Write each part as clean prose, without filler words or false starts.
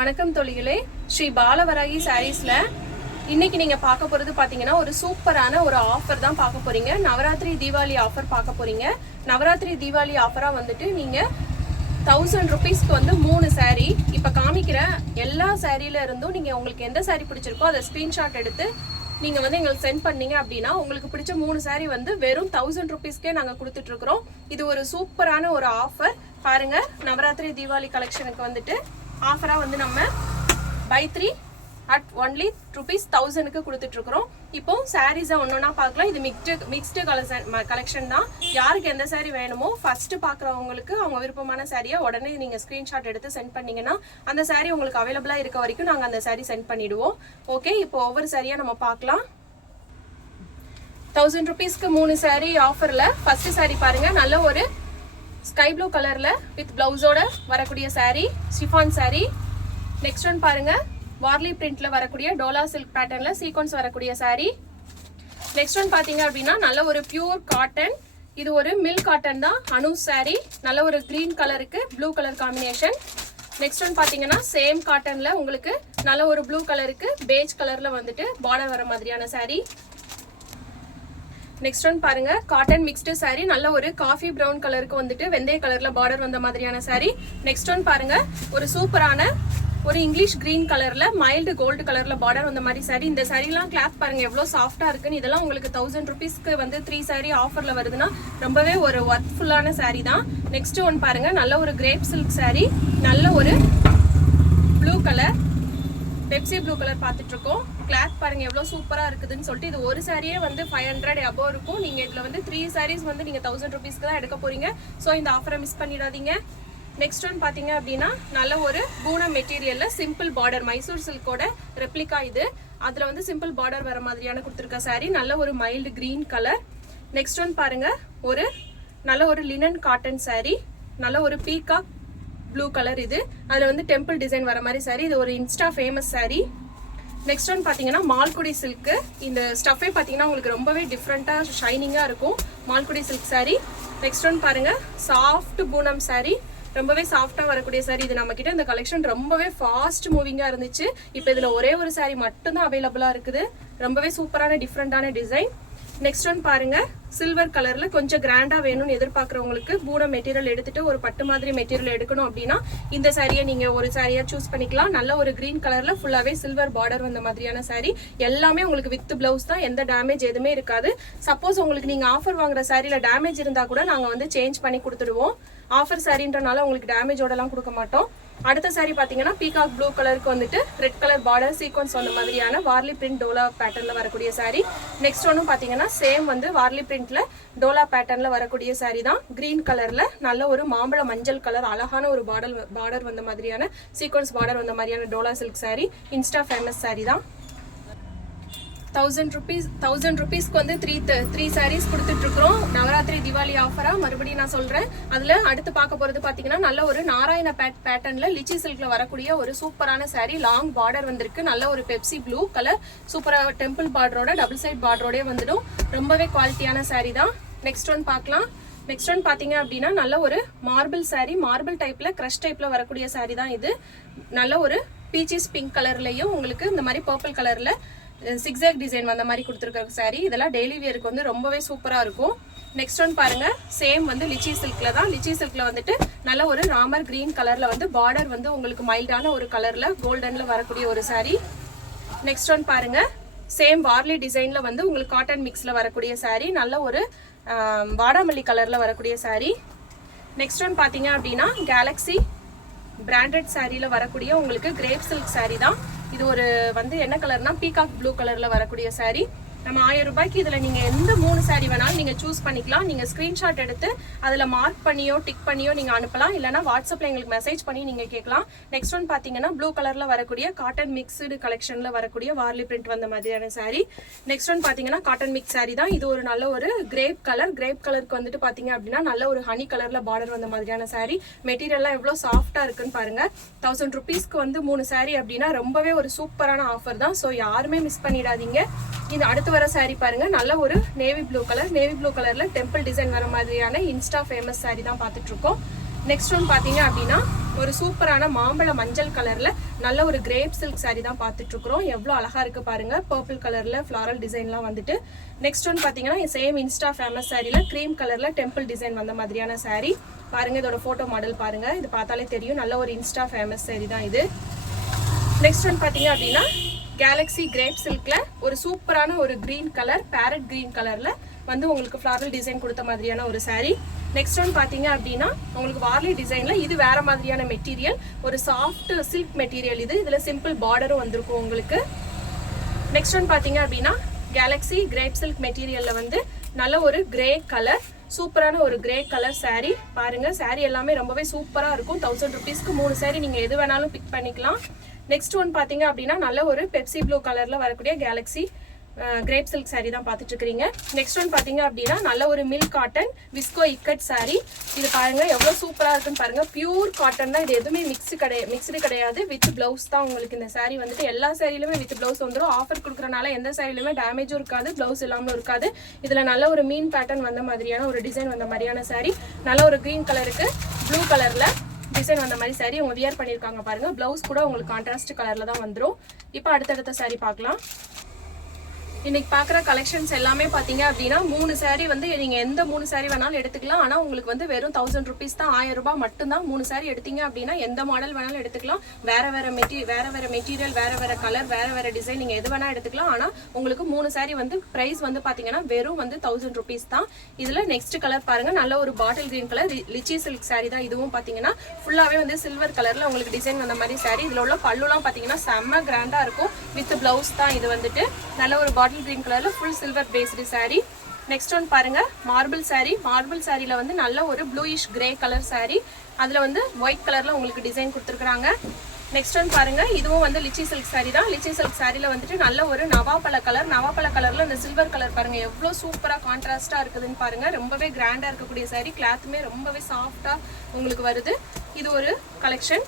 வணக்கம் தோழிகளே, ஸ்ரீ பாலவராகி சாரீஸ்ல இன்னைக்கு நீங்க பார்க்க போறது பாத்தீங்கன்னா ஒரு சூப்பரான ஒரு ஆஃபர் தான் பார்க்க போறீங்க. நவராத்திரி தீபாவளி ஆஃபர் பார்க்க போறீங்க. நவராத்திரி தீபாவளி ஆஃபரா வந்துட்டு நீங்க 1000 rupeesக்கு வந்து 3 saree இப்ப காமிக்கிற எல்லா சாரியில இருந்தும் நீங்க உங்களுக்கு எந்த saree பிடிச்சிருக்கோ அதை ஸ்கிரீன்ஷாட் எடுத்து நீங்க வந்து எங்களுக்கு சென்ட் பண்ணீங்க அப்படின்னா உங்களுக்கு பிடிச்ச 3 saree வந்து வெறும் 1000 rupeesக்கே நாங்க கொடுத்துட்டு இருக்கிறோம். இது ஒரு சூப்பரான ஒரு ஆஃபர் பாருங்க. நவராத்திரி தீபாவளி கலெக்ஷனுக்கு வந்துட்டு ஆஃபரா வந்து நம்ம buy 3 at only ₹1000க்கு கொடுத்துட்டு இருக்கிறோம். இப்போ சாரீஸை ஒன்னொன்னா பார்க்கலாம். இது மிக்ஸ்டு கலெக்ஷன் தான். யாருக்கு எந்த சாரீ வேணுமோ ஃபர்ஸ்ட் பார்க்குறவங்களுக்கு அவங்க விருப்பமான சாரியை உடனே நீங்க ஸ்கிரீன்ஷாட் எடுத்து சென்ட் பண்ணீங்கன்னா அந்த சாரீ உங்களுக்கு அவைலபிளா இருக்க வரைக்கும் நாங்கள் அந்த சாரீ சென்ட் பண்ணிடுவோம். ஓகே, இப்போ ஒவ்வொரு சாரியா நம்ம பார்க்கலாம். 1000 rupeesக்கு 3 சாரீ ஆஃபர்ல ஃபர்ஸ்ட் சாரீ பாருங்க. நல்ல ஒரு ஸ்கை ப்ளூ கலர்ல வித் பிளவுஸோட வரக்கூடிய sari, chiffon sari. Next one பாருங்க, வார்லி பிரிண்ட்ல வரக்கூடிய டோலா சில்க் பேட்டர்ன்ல சீக்வன்ஸ் வரக்கூடிய சாரீ. நெக்ஸ்ட் ஒன் பாத்தீங்க அப்படின்னா நல்ல ஒரு பியூர் காட்டன், இது ஒரு மில்க் காட்டன் தான், அனு சாரீ. நல்ல ஒரு கிரீன் கலருக்கு blue colour combination. Next one பாத்தீங்கன்னா சேம் காட்டன்ல உங்களுக்கு நல்ல ஒரு ப்ளூ கலருக்கு பேஜ் கலர்ல வந்துட்டு பார்டர் வர மாதிரியான சாரீ. நெக்ஸ்ட் ஒன் பாருங்க, காட்டன் மிக்ஸ்டு சாரீ. நல்ல ஒரு காஃபி பிரவுன் கலருக்கு வந்துட்டு வெந்தய கலர்ல பார்டர் வந்த மாதிரியான சாரீ. நெக்ஸ்ட் ஒன் பாருங்க, ஒரு சூப்பரான ஒரு இங்கிலீஷ் கிரீன் கலர்ல மைல்டு கோல்டு கலர்ல பார்டர் வந்த மாதிரி சாரீ. இந்த சாரீலாம் கிளாத் பாருங்க எவ்வளவு சாஃப்டா இருக்குன்னு. இதெல்லாம் உங்களுக்கு 1000 rupeesக்கு வந்து 3 சாரீ ஆஃபர்ல வருதுன்னா ரொம்பவே ஒரு ஒர்த்ஃபுல்லான சாரீ தான். நெக்ஸ்ட் ஒன் பாருங்க, நல்ல ஒரு கிரேப் சில்க் சாரீ, நல்ல ஒரு blue colour, Pepsi blue colour பார்த்துட்டு இருக்கோம். கிளாத் பாருங்க எவ்வளவு சூப்பரா இருக்குதுன்னு சொல்லிட்டு இது ஒரு சாரியே வந்து 500 above இருக்கும். நீங்க இதுல வந்து 3 sarees வந்து நீங்க 1000 rupeesக்கு தான் எடுக்க போறீங்க. ஸோ இந்த ஆஃபரை மிஸ் பண்ணிடாதீங்க. நெக்ஸ்ட் ஒன் பாத்தீங்க அப்படின்னா நல்ல ஒரு பூனம் மெட்டீரியல்ல சிம்பிள் பார்டர், மைசூர் சில்கோட ரெப்ளிகா இது. அதுல வந்து சிம்பிள் பார்டர் வர மாதிரியான கொடுத்துருக்க சாரீ. நல்ல ஒரு mild green colour. Next one பாருங்க, ஒரு நல்ல ஒரு லினன் காட்டன் சாரீ, நல்ல ஒரு பீகாக் ப்ளூ கலர் இது. அதுல வந்து டெம்பிள் டிசைன் வர மாதிரி சாரீ. இது ஒரு Insta famous sari. Next one பாத்தீங்கன்னா மால்குடி சில்க். இந்த ஸ்டஃபே பாத்தீங்கன்னா உங்களுக்கு ரொம்பவே டிஃப்ரெண்டா ஷைனிங்கா இருக்கும். Malgudi silk sari. Next one பாருங்க, சாஃப்ட் பூனம் சாரீ, ரொம்பவே சாஃப்டா வரக்கூடிய சாரீ. இது நம்ம கிட்ட இந்த கலெக்ஷன் ரொம்பவே ஃபாஸ்ட் மூவிங்கா இருந்துச்சு. இப்போ இதுல ஒரே ஒரு சாரீ மட்டும் தான் அவைலபிளா இருக்குது. ரொம்பவே சூப்பரான டிஃப்ரெண்டான டிசைன். நெக்ஸ்ட் ஒன் பாருங்க, சில்வர் கலர்ல கொஞ்சம் கிராண்டா வேணும்னு எதிர்பார்க்கறவங்களுக்கு பூனம் மெட்டீரியல் எடுத்துட்டு ஒரு பட்டு மாதிரி மெட்டீரியல் எடுக்கணும் அப்படின்னா இந்த சாரியை நீங்க ஒரு சாரியா சூஸ் பண்ணிக்கலாம். நல்ல ஒரு கிரீன் கலர்ல ஃபுல்லாவே சில்வர் பார்டர் வந்த மாதிரியான சாரீ. எல்லாமே உங்களுக்கு வித் பிளவுஸ் தான், எந்த டேமேஜ் எதுவுமே இருக்காது. சப்போஸ் உங்களுக்கு நீங்க ஆஃபர் வாங்குற சாரியில டேமேஜ் இருந்தா கூட நாங்க வந்து சேஞ்ச் பண்ணி கொடுத்துடுவோம். ஆஃபர் சாரின்றனால உங்களுக்கு டேமேஜோட எல்லாம் கொடுக்க மாட்டோம். அடுத்த சாரி பாத்தீங்கன்னா பீகாக் ப்ளூ கலருக்கு வந்துட்டு ரெட் கலர் பார்டர் சீக்வன்ஸ் வந்த மாதிரியான வார்லி பிரிண்ட் டோலா பேட்டர்ன்ல வரக்கூடிய சாரி. நெக்ஸ்ட் ஒன்னும் பாத்தீங்கன்னா சேம் வந்து வார்லி பிரிண்ட்ல டோலா பேட்டர்ன்ல வரக்கூடிய சாரி தான். கிரீன் கலர்ல நல்ல ஒரு மாம்பழ மஞ்சள் கலர் அழகான ஒரு பார்டர் வந்த மாதிரியான சீக்வன்ஸ் பார்டர் வந்த மாதிரியான Dola silk sorry. Insta famous sorry தான். 1000 rupeesக்கு வந்து 3 sarees கொடுத்துட்டு இருக்கிறோம். நவராத்திரி தீபாவளி ஆஃபரா மறுபடியும் நான் சொல்றேன். அதுல அடுத்து பார்க்க போறது பாத்தீங்கன்னா நல்ல ஒரு நாராயண பேட்டர்ன்ல லிச்சி சில்க்ல வரக்கூடிய ஒரு சூப்பரான சாரீ. லாங் பார்டர் வந்திருக்கு. நல்ல ஒரு பெப்சி ப்ளூ கலர், சூப்பரா டெம்பிள் பார்டரோட டபுள் சைட் பார்டரோட வந்துடும். ரொம்பவே குவாலிட்டியான சாரீ தான். நெக்ஸ்ட் ஒன் பார்க்கலாம். நெக்ஸ்ட் ஒன் பாத்தீங்க அப்படின்னா நல்ல ஒரு மார்பிள் சாரீ, மார்பிள் டைப்ல கிரஷ் டைப்ல வரக்கூடிய சாரீ தான் இது. நல்ல ஒரு பீச்சஸ் பிங்க் கலர்லயும் உங்களுக்கு இந்த மாதிரி பர்பிள் கலர்ல சிக்ஸாக் டிசைன் வந்த மாதிரி கொடுத்துருக்க சாரீ. இதெல்லாம் டெய்லி வியருக்கு வந்து ரொம்பவே சூப்பரா இருக்கும். நெக்ஸ்ட் ஒன் பாருங்க, சேம் வந்து லிச்சி சில்க்ல தான். லிச்சி சில்க்ல வந்துட்டு நல்ல ஒரு ராமர் கிரீன் கலர்ல வந்து பார்டர் வந்து உங்களுக்கு மைல்டான ஒரு கலர்ல கோல்டன்ல வரக்கூடிய ஒரு சாரீ. நெக்ஸ்ட் ஒன் பாருங்க, சேம் வார்லி டிசைன்ல வந்து உங்களுக்கு காட்டன் மிக்ஸ்ல வரக்கூடிய சாரீ. நல்ல ஒரு வாடாமல்லி கலர்ல வரக்கூடிய சாரீ. நெக்ஸ்ட் ஒன் பாத்தீங்க அப்படின்னா கேலக்ஸி பிராண்டட் சாரீல வரக்கூடிய உங்களுக்கு கிரேப் சில்க் சாரீ தான். இது ஒரு வந்து என்ன கலர்னா பீகாக் ப்ளூ கலர்ல வரக்கூடிய சாரீ. நம்ம 1000 ரூபாய்க்கு இதுல நீங்க எந்த 3 சாரீ வேணாலும் நீங்க சூஸ் பண்ணிக்கலாம். நீங்க ஸ்கிரீன்ஷாட் எடுத்து அதுல மார்க் பண்ணியோ டிக் பண்ணியோ நீங்க அனுப்பலாம். இல்லைன்னா வாட்ஸ்அப்ல எங்களுக்கு மெசேஜ் பண்ணி நீங்க கேட்கலாம். நெக்ஸ்ட் ஒன் பாத்தீங்கன்னா ப்ளூ கலர்ல வரக்கூடிய காட்டன் மிக்ஸ்டு கலெக்ஷன்ல வரக்கூடிய வார்லி பிரிண்ட் வந்த மாதிரியான சாரீ. நெக்ஸ்ட் ஒன் பாத்தீங்கன்னா காட்டன் மிக்ஸ் சாரீ தான். இது ஒரு நல்ல ஒரு கிரேப் கலருக்கு வந்துட்டு பாத்தீங்க அப்படின்னா நல்ல ஒரு ஹனி கலர்ல பார்டர் வந்த மாதிரியான சாரீ. மெட்டீரியல்லாம் எவ்வளவு சாஃப்டா இருக்குன்னு பாருங்க. 1000 rupeesக்கு வந்து 3 சாரீ அப்படின்னா ரொம்பவே ஒரு சூப்பரான ஆஃபர் தான். ஸோ யாருமே மிஸ் பண்ணிடாதீங்க. இது அடுத்து வர சாரீ பாருங்க, நல்ல ஒரு நேவி ப்ளூ கலர்ல டெம்பிள் டிசைன் வர மாதிரியான இன்ஸ்டா ஃபேமஸ் சாரீ தான் பார்த்துட்டு இருக்கோம். நெக்ஸ்ட் ஒன் பாத்தீங்க அப்படின்னா ஒரு சூப்பரான மாம்பழ மஞ்சள் கலர்ல நல்ல ஒரு கிரேப் சில்க் saree தான் பார்த்துட்டு இருக்கிறோம். எவ்வளவு அழகா இருக்கு பாருங்க. பர்பிள் கலர்ல ஃப்ளாரல் டிசைன்லாம் வந்துட்டு. நெக்ஸ்ட் ஒன் பாத்தீங்கன்னா சேம் இன்ஸ்டா ஃபேமஸ் சாரில கிரீம் கலர்ல டெம்பிள் டிசைன் வந்த மாதிரியான saree பாருங்க. இதோட போட்டோ மாடல் பாருங்க. இது பார்த்தாலே தெரியும் நல்ல ஒரு இன்ஸ்டா ஃபேமஸ் saree தான் இது. நெக்ஸ்ட் ஒன் பாத்தீங்க அப்படின்னா கேலக்ஸி கிரேப் சில்க்ல ஒரு சூப்பரான ஒரு கிரீன் கலர் பேரட் கிரீன் கலர்ல வந்து உங்களுக்கு ஃப்ளாரல் டிசைன் கொடுத்த மாதிரியான ஒரு saree. நெக்ஸ்ட் ஒன் பாத்தீங்க அப்படின்னா உங்களுக்கு வார்லி டிசைன்ல இது வேற மாதிரியான மெட்டீரியல், ஒரு சாஃப்ட் சில்க் மெட்டீரியல் இது. இதுல சிம்பிள் பார்டரும் வந்திருக்கும் உங்களுக்கு. நெக்ஸ்ட் ஒன் பாத்தீங்க அப்படின்னா கேலக்ஸி கிரேப் சில்க் மெட்டீரியல்ல வந்து நல்ல ஒரு கிரே கலர், சூப்பரான ஒரு கிரே கலர் saree பாருங்க. saree எல்லாமே ரொம்பவே சூப்பரா இருக்கும். 1000 rupeesக்கு 3 saree நீங்க எது வேணாலும் பிக் பண்ணிக்கலாம். நெக்ஸ்ட் ஒன் பாத்தீங்க அப்படின்னா நல்ல ஒரு பெப்சி ப்ளூ கலர்ல வரக்கூடிய கேலக்ஸி கிரேப் சில்க் saree தான் பார்த்துட்டு இருக்கீங்க. நெக்ஸ்ட் ஒன் பாத்தீங்க அப்படின்னா நல்ல ஒரு milk cotton Visko ikat saree. இது பாருங்க எவ்வளவு சூப்பரா இருக்குன்னு பாருங்க. பியூர் காட்டன் தான் இது, எதுவுமே மிக்ஸ்டு கிடையாது. வித் பிளவுஸ் தான் உங்களுக்கு இந்த saree வந்துட்டு. எல்லா சாரிலுமே வித் பிளவுஸ் வந்துடும். ஆஃபர் கொடுக்கறனால எந்த சாரிலுமே டேமேஜும் இருக்காது, பிளவுஸ் இல்லாமலும் இருக்காது. இதுல நல்ல ஒரு மீன் பேட்டர்ன் வந்த மாதிரியான ஒரு டிசைன் வந்த மாதிரியான saree. நல்ல ஒரு கிரீன் கலருக்கு ப்ளூ கலர்ல டிசைன் வந்த மாதிரி saree அவங்க வியர் பண்ணிருக்காங்க பாருங்க. பிளவுஸ் கூட உங்களுக்கு கான்ட்ராஸ்ட் கலர்ல தான் வந்துடும். இப்போ அடுத்தடுத்த saree பார்க்கலாம். இன்னைக்கு பார்க்குற கலெக்ஷன்ஸ் எல்லாமே பார்த்தீங்க அப்படின்னா 3 saree வந்து நீங்கள் எந்த 3 saree வேணாலும் எடுத்துக்கலாம். ஆனால் உங்களுக்கு வந்து வெறும் 1000 rupees தான், 1000 ரூபாய் மட்டும்தான். 3 saree எடுத்தீங்க அப்படின்னா எந்த மாடல் வேணாலும் எடுத்துக்கலாம். வேற வேற மெட்டீரியல், வேற வேற கலர், வேற டிசைன் நீங்கள் எது வேணால் எடுத்துக்கலாம். ஆனால் உங்களுக்கு 3 saree வந்து ப்ரைஸ் வந்து பார்த்தீங்கன்னா வெறும் வந்து 1000 rupees தான். இதில் நெக்ஸ்ட் கலர் பாருங்க. நல்ல ஒரு bottle green colour lychee silk saree தான். இதுவும் பார்த்தீங்கன்னா ஃபுல்லாகவே வந்து சில்வர் கலரில் உங்களுக்கு டிசைன் வந்த மாதிரி saree. இதில் உள்ள பல்லுலாம் பார்த்தீங்கன்னா செம்ம கிராண்டாக இருக்கும். வித் பிளவுஸ் தான் இது வந்துட்டு. நல்ல ஒரு கிரீன் கலர்ல full silver based saree. Next one பாருங்க மார்பிள் saree. மார்பிள் சாரில வந்து நல்ல ஒரு ப்ளூயிஷ் கிரே கலர் saree. அதுல வந்து ஒயிட் கலர்ல உங்களுக்கு டிசைன் கொடுத்துருக்காங்க. நெக்ஸ்ட் ஒன் பாருங்க இதுவும் வந்து லிச்சி சில்க் saree தான். லிச்சி சில்க் சாரில வந்துட்டு நல்ல ஒரு நவாப்பழ கலர்ல இந்த சில்வர் கலர் பாருங்க எவ்வளவு சூப்பரா கான்ட்ராஸ்டா இருக்குதுன்னு பாருங்க. ரொம்பவே கிராண்டா இருக்கக்கூடிய saree. கிளாத்துமே ரொம்பவே சாஃப்டா உங்களுக்கு வருது. இது ஒரு கலெக்ஷன்.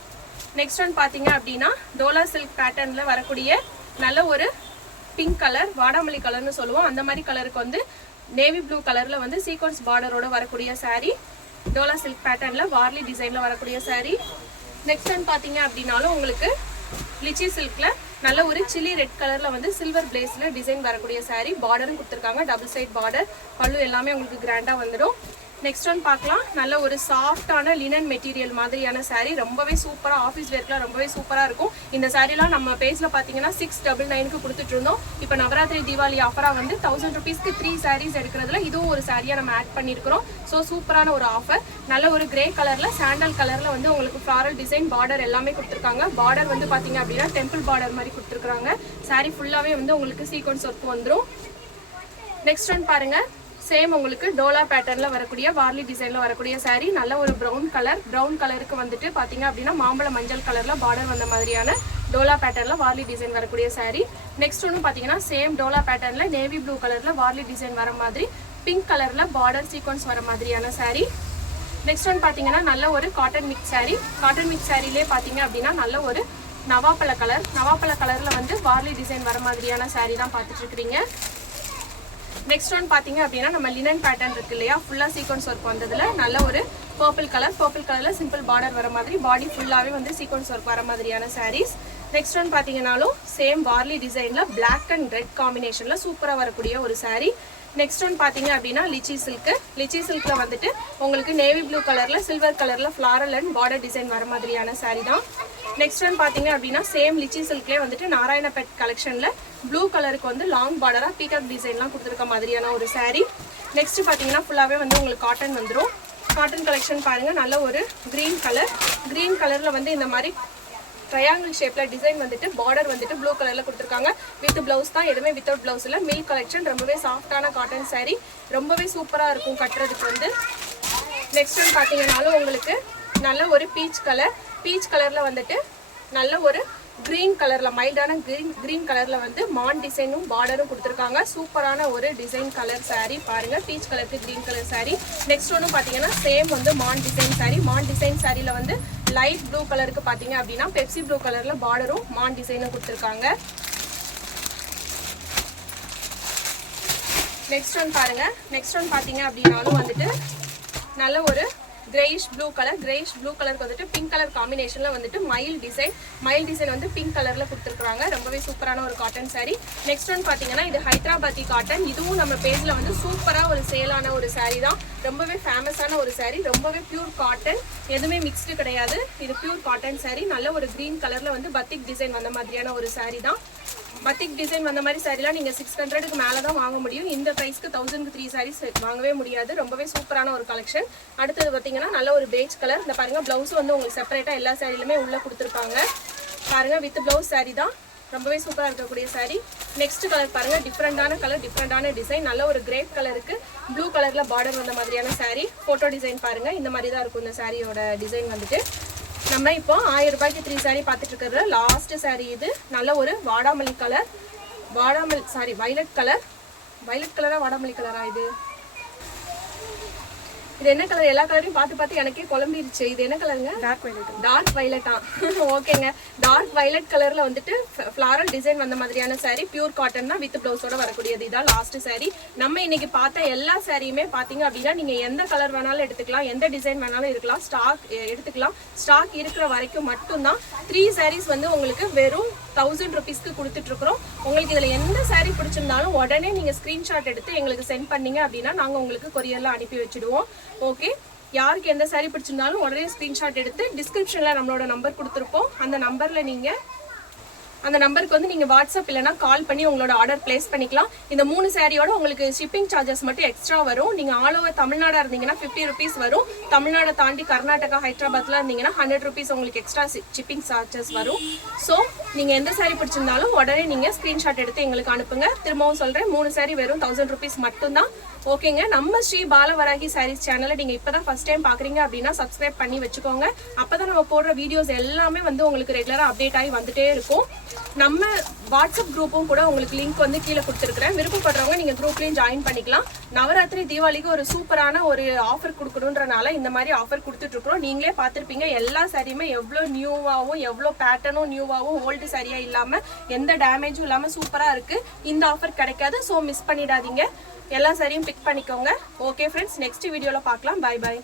நெக்ஸ்ட் ஒன் பாத்தீங்க அப்படின்னா டோலா சில்க் பேட்டர்ன்ல வரக்கூடிய நல்ல ஒரு பிங்க் கலர், வாடாமல்லி கலர்னு சொல்லுவோம், அந்த மாதிரி கலருக்கு வந்து நேவி ப்ளூ கலர்ல வந்து சீக்வன்ஸ் பார்டரோட வரக்கூடிய saree. டோலா சில்க் பேட்டர்ன்ல வார்லி டிசைன்ல வரக்கூடிய saree. நெக்ஸ்ட் ஒன் பாத்தீங்க அப்படின்னாலும் உங்களுக்கு லிச்சி சில்க்ல நல்ல ஒரு சில்லி ரெட் கலர்ல வந்து சில்வர் பிளேஸ்ல டிசைன் வரக்கூடிய saree. பார்டரும் கொடுத்துருக்காங்க, டபுள் சைட் பார்டர். பல்லு எல்லாமே உங்களுக்கு கிராண்டா வந்துடும். நெக்ஸ்ட் ஒன் பார்க்கலாம். நல்ல ஒரு சாஃப்டான லினன் மெட்டீரியல் மாதிரியான saree. ரொம்பவே சூப்பரா ஆஃபீஸ் வேர்க்குலாம் ரொம்பவே சூப்பரா இருக்கும். இந்த சாரீலாம் நம்ம பேஜ்ல பாத்தீங்கன்னா 699க்கு கொடுத்துட்டு இருந்தோம். இப்போ நவராத்திரி தீபாவளி ஆஃபரா வந்து 1000 rupeesக்கு 3 sarees எடுக்கிறதுல இதுவும் ஒரு சாரியா நம்ம ஆட் பண்ணிருக்கிறோம். ஸோ சூப்பரான ஒரு ஆஃபர். நல்ல ஒரு கிரே கலர்ல சாண்டல் கலர்ல வந்து உங்களுக்கு ஃப்ளாரல் டிசைன் பார்டர் எல்லாமே கொடுத்துருக்காங்க. பார்டர் வந்து பாத்தீங்க அப்படின்னா டெம்பிள் பார்டர் மாதிரி கொடுத்துருக்காங்க. saree ஃபுல்லாவே வந்து உங்களுக்கு சீக்வன்ஸ் ஒர்க் வந்துடும். நெக்ஸ்ட் ஒன் பாருங்க சேம் உங்களுக்கு டோலா பேட்டர்ன்ல வரக்கூடிய வார்லி டிசைன்ல வரக்கூடிய saree. நல்ல ஒரு ப்ரௌன் கலருக்கு வந்துட்டு பாத்தீங்க அப்படின்னா மாம்பழ மஞ்சள் கலர்ல பார்டர் வந்த மாதிரியான டோலா பேட்டர்ன்ல வார்லி டிசைன் வரக்கூடிய saree. நெக்ஸ்ட் ஒன்னு பாத்தீங்கன்னா சேம் டோலா பேட்டர்ன்ல நேவி ப்ளூ கலர்ல வார்லி டிசைன் வர மாதிரி பிங்க் கலர்ல பார்டர் சீக்வன்ஸ் வர மாதிரியான saree. நெக்ஸ்ட் ஒன் பாத்தீங்கன்னா நல்ல ஒரு cotton mix saree. Cotton mix சாரிலே பாத்தீங்க அப்படின்னா நல்ல ஒரு நவாப்பழ கலர்ல வந்து வார்லி டிசைன் வர மாதிரியான saree தான் பார்த்துட்டு இருக்கீங்க. நெக்ஸ்ட் ஒன் பாத்தீங்க அப்படின்னா நம்ம லினன் பேட்டர்ன் இருக்கு இல்லையா, ஃபுல்லா சீக்வன்ஸ் ஒர்க் வந்ததுல நல்ல ஒரு பர்பிள் கலர்ல சிம்பிள் பார்டர் வர மாதிரி பாடி ஃபுல்லாவே வந்து சீக்வன்ஸ் ஒர்க் வர மாதிரியான sarees. நெக்ஸ்ட் ஒன் பாத்தீங்கன்னாலும் சேம் வார்லி டிசைன்ல பிளாக் அண்ட் ரெட் காம்பினேஷன்ல சூப்பரா வரக்கூடிய ஒரு saree. நெக்ஸ்ட் ஒன் பாத்தீங்க அப்படின்னா லிச்சி சில்க்ல வந்துட்டு உங்களுக்கு நேவி ப்ளூ கலர்ல சில்வர் கலர்ல ஃப்ளாரல் அண்ட் பார்டர் டிசைன் வர மாதிரியான saree தான். நெக்ஸ்ட் ஒன் பாத்தீங்க அப்படின்னா சேம் லிச்சி சில்க்லேயே வந்துட்டு நாராயணபெட் கலெக்ஷன்ல ப்ளூ கலருக்கு வந்து லாங் பார்டரா பீகாக் டிசைன்லாம் கொடுத்துருக்க மாதிரியான ஒரு saree. நெக்ஸ்ட் பாத்தீங்கன்னா ஃபுல்லாவே வந்து உங்களுக்கு காட்டன் வந்துடும். காட்டன் கலெக்ஷன் பாருங்க. நல்ல ஒரு கிரீன் கலர்ல வந்து இந்த மாதிரி ட்ரையாங்கிள் ஷேப்ல டிசைன் வந்துட்டு பார்டர் வந்துட்டு ப்ளூ கலர்ல கொடுத்துருக்காங்க. வித் பிளவுஸ் தான், எதுவுமே வித்தவுட் பிளவுஸ் இல்ல. மில்க் கலெக்ஷன் ரொம்பவே சாஃப்டான காட்டன் saree. ரொம்பவே சூப்பரா இருக்கும் கட்டுறதுக்கு வந்து. நெக்ஸ்ட் ஒன் பாத்தீங்கன்னாலும் உங்களுக்கு நல்ல ஒரு பீச் கலர்ல வந்துட்டு நல்ல ஒரு கிரீன் கலர்ல மைல்டான கிரீன் கலர்ல வந்து மான் டிசைனும் பார்டரும் கொடுத்துருக்காங்க. சூப்பரான ஒரு டிசைன் கலர் saree பாருங்க. பீச் கலருக்கு கிரீன் கலர் saree. நெக்ஸ்ட் ஒன்னும் பாத்தீங்கன்னா சேம் வந்து மான் டிசைன் saree. மான் டிசைன் சாரில வந்து லைட் ப்ளூ கலருக்கு பாத்தீங்க அப்படின்னா பெப்சி ப்ளூ கலர்ல பார்டரும் மான் டிசைனும் கொடுத்துருக்காங்க. நெக்ஸ்ட் ஒன் பாருங்க. நெக்ஸ்ட் ஒன் பாத்தீங்க அப்படின்னாலும் வந்துட்டு நல்ல ஒரு கிரேஷ் ப்ளூ கலருக்கு வந்துட்டு பிங்க் கலர் காம்பினேஷன்ல வந்துட்டு மயில் டிசைன் வந்து பிங்க் கலர்ல கொடுத்துருக்காங்க. ரொம்பவே சூப்பரான ஒரு காட்டன் saree. நெக்ஸ்ட் ஒன் பாத்தீங்கன்னா இது ஹைதராபாத்தி காட்டன். இதுவும் நம்ம பேஜ்ல வந்து சூப்பரா ஒரு சேலான ஒரு saree தான். ரொம்பவே ஃபேமஸான ஒரு saree. ரொம்பவே பியூர் காட்டன், எதுவுமே மிக்ஸ்டு கிடையாது. இது பியூர் காட்டன் saree. நல்ல ஒரு கிரீன் கலர்ல வந்து பத்திக் டிசைன் வந்த மாதிரியான ஒரு saree தான். பத்திக் டிசைன் வந்த மாதிரி சாரீலாம் நீங்கள் 600க்கு மேலே தான் வாங்க முடியும். இந்த ப்ரைஸ்க்கு 1000க்கு 3 சாரீஸ் வாங்கவே முடியாது. ரொம்பவே சூப்பரான ஒரு கலெக்ஷன். அடுத்தது பார்த்தீங்கன்னா நல்ல ஒரு பேஜ் கலர். இந்த பாருங்கள் ப்ளவுஸும் வந்து உங்களுக்கு செப்பரேட்டாக எல்லா சாரிலுமே உள்ளே கொடுத்துருப்பாங்க. பாருங்கள் வித் ப்ளவுஸ் சாரீ தான். ரொம்பவே சூப்பராக இருக்கக்கூடிய சாரீ. நெக்ஸ்ட் கலர் பாருங்கள், டிஃப்ரெண்டான கலர், டிஃப்ரெண்டான டிசைன். நல்ல ஒரு கிரேப் கலருக்கு ப்ளூ கலரில் பார்டர் வந்த மாதிரியான சாரீ. ஃபோட்டோ டிசைன் பாருங்கள், இந்த மாதிரி தான் இருக்கும் இந்த சாரியோட டிசைன் வந்துட்டு. நம்ம இப்போ 1000 ரூபாய்க்கு 3 சாரீ பார்த்துட்டு இருக்கிறது லாஸ்ட் சாரீ. இது நல்ல ஒரு வாடாமல்லி கலர், வயலட் கலரா வாடாமல்லி கலரா? இது என்ன கலர்? எல்லா கலரையும் பார்த்து எனக்கே குழம்பிருச்சு. இது என்ன கலருங்க? டார்க் வயலட்டா? ஓகேங்க. டார்க் வயலட் கலர்ல வந்துட்டு ஃபிளாரல் டிசைன் வந்த மாதிரியான சாரீ. பியூர் காட்டன் தான் வித் பிளவுஸோட வரக்கூடியது. இதான் லாஸ்ட் சாரீ. நம்ம இன்னைக்கு பார்த்த எல்லா சாரியுமே பாத்தீங்க அப்படின்னா நீங்க எந்த கலர் வேணாலும் எடுத்துக்கலாம், எந்த டிசைன் வேணாலும் இருக்கலாம், ஸ்டாக் இருக்கிற வரைக்கும் மட்டும்தான் 3 சாரீஸ் வந்து உங்களுக்கு வெறும் 1000 ருபீஸ்க்கு கொடுத்துட்டு இருக்கிறோம். உங்களுக்கு இதுல எந்த சாரீ பிடிச்சிருந்தாலும் உடனே நீங்க ஸ்கிரீன்ஷாட் எடுத்து எங்களுக்கு சென்ட் பண்ணீங்க அப்படின்னா நாங்க உங்களுக்கு கொரியர்ல அனுப்பி வச்சிடுவோம். ஓகே, யாருக்கு எந்த சாரீ பிடிச்சிருந்தாலும் உடனே ஸ்கிரீன்ஷாட் எடுத்து டிஸ்கிரிப்ஷன்ல நம்மளோட நம்பர் கொடுத்துருப்போம். அந்த நம்பருக்கு வந்து நீங்க வாட்ஸ்அப் இல்லைனா கால் பண்ணி உங்களோட ஆர்டர் பிளேஸ் பண்ணிக்கலாம். இந்த 3 சாரியோட உங்களுக்கு ஷிப்பிங் சார்ஜஸ் மட்டும் எக்ஸ்ட்ரா வரும். நீங்க ஆல் ஓவர் தமிழ்நாடா இருந்தீங்கன்னா 50 ருபீஸ் வரும். தமிழ்நாடை தாண்டி கர்நாடகா, ஹைதராபாத்ல இருந்தீங்கன்னா 100 ருபீஸ் உங்களுக்கு எக்ஸ்ட்ரா ஷிப்பிங் சார்ஜஸ் வரும். ஸோ நீங்க எந்த சாரீ பிடிச்சிருந்தாலும் உடனே நீங்க ஸ்கிரீன்ஷாட் எடுத்து எங்களுக்கு அனுப்புங்க. திரும்பவும் சொல்றேன், 3 சாரீ வெறும் 1000 ருபீஸ் மட்டும்தான். ஓகேங்க. நம்ம ஸ்ரீ பாலவராகி சாரீஸ் சேனலை நீங்க இப்பதான் ஃபர்ஸ்ட் டைம் பாக்குறீங்க அப்படின்னா சப்ஸ்கிரைப் பண்ணி வச்சுக்கோங்க. அப்பதான் நம்ம போடுற வீடியோஸ் எல்லாமே வந்து உங்களுக்கு ரெகுலரா அப்டேட் ஆகி வந்துட்டே இருக்கும். நம்ம வாட்ஸ்அப் குரூப்பும் கூட உங்களுக்கு லிங்க் வந்து கீழே கொடுத்துருக்கிறேன். விருப்பப்படுறவங்க நீங்க குரூப்லயும் ஜாயின் பண்ணிக்கலாம். நவராத்திரி தீபாவளிக்கு ஒரு சூப்பரான ஒரு ஆஃபர் கொடுக்கணுன்றனால இந்த மாதிரி ஆஃபர் கொடுத்துட்டு இருக்கிறோம். நீங்களே பார்த்துருப்பீங்க எல்லா சாரியுமே எவ்வளோ நியூவாகவும் எவ்வளோ பேட்டர்னும் நியூவாகவும் ஓல்டு சாரியா இல்லாம எந்த டேமேஜும் இல்லாம சூப்பரா இருக்கு. இந்த ஆஃபர் கிடைக்காது. ஸோ மிஸ் பண்ணிடாதீங்க. எல்லா சாரியும் பிக் பண்ணிக்கோங்க. ஓகே ஃப்ரெண்ட்ஸ், நெக்ஸ்ட் வீடியோல பார்க்கலாம். Bye bye.